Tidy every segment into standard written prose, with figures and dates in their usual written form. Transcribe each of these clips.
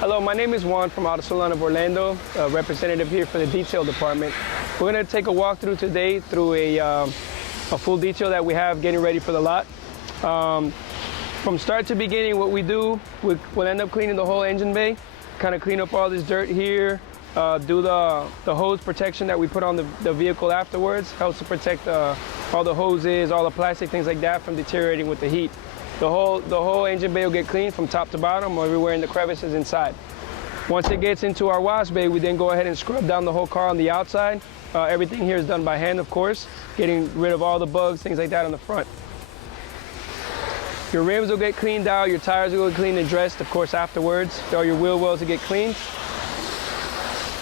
Hello, my name is Juan from Salon Orlando, a representative here for the detail department. We're going to take a walkthrough today through a full detail that we have getting ready for the lot. From start to beginning, what we do, we'll end up cleaning the whole engine bay, kind of clean up all this dirt here, do the hose protection that we put on the vehicle afterwards. Helps to protect all the hoses, all the plastic, things like that from deteriorating with the heat. The whole engine bay will get cleaned from top to bottom, everywhere in the crevices inside. Once it gets into our wash bay, we then go ahead and scrub down the whole car on the outside. Everything here is done by hand, of course, getting rid of all the bugs, things like that on the front. Your rims will get cleaned out, your tires will get cleaned and dressed, of course, afterwards. All your wheel wells will get cleaned.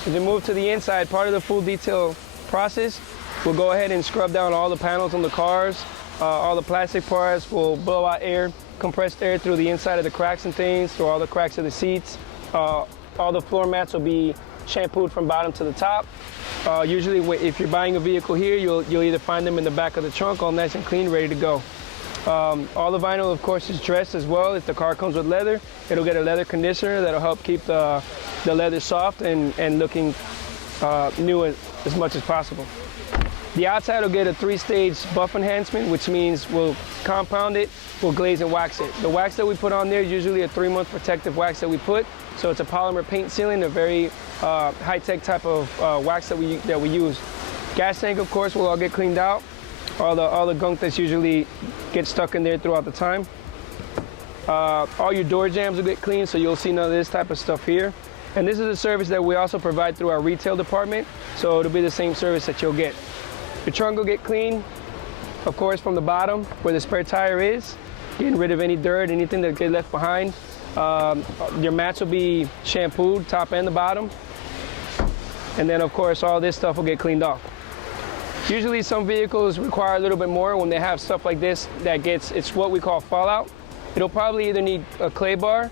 As we move to the inside, part of the full detail process, we'll go ahead and scrub down all the panels on the cars. All the plastic parts will blow out air, compressed air through the inside of the cracks and things, through all the cracks of the seats. All the floor mats will be shampooed from bottom to the top. Usually, if you're buying a vehicle here, you'll either find them in the back of the trunk, all nice and clean, ready to go. All the vinyl, of course, is dressed as well. If the car comes with leather, it'll get a leather conditioner that'll help keep the leather soft and looking new as much as possible. The outside will get a 3-stage buff enhancement, which means we'll compound it, we'll glaze and wax it. The wax that we put on there is usually a 3-month protective wax that we put. So it's a polymer paint sealing, a very high-tech type of wax that we use. Gas tank, of course, will all get cleaned out. All the gunk that's usually gets stuck in there throughout the time. All your door jambs will get cleaned, so you'll see none of this type of stuff here. And this is a service that we also provide through our retail department, so it'll be the same service that you'll get. Your trunk will get cleaned, of course, from the bottom where the spare tire is, getting rid of any dirt, anything that get left behind. Your mats will be shampooed, top and the bottom. And then, of course, all this stuff will get cleaned off. Usually some vehicles require a little bit more when they have stuff like this it's what we call fallout. It'll probably either need a clay bar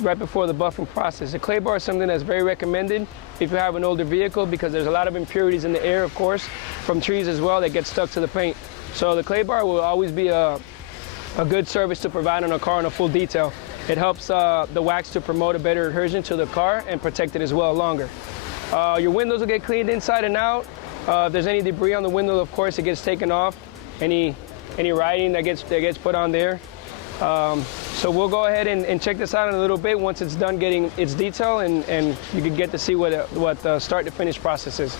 right before the buffing process. A clay bar is something that's very recommended if you have an older vehicle because there's a lot of impurities in the air, of course, from trees as well that get stuck to the paint. So the clay bar will always be a good service to provide on a car in a full detail. It helps the wax to promote a better adhesion to the car and protect it as well longer. Your windows will get cleaned inside and out. If there's any debris on the window, of course, it gets taken off. Any writing that gets put on there. So we'll go ahead and check this out in a little bit once it's done getting its detail, and you can get to see what the start to finish process is.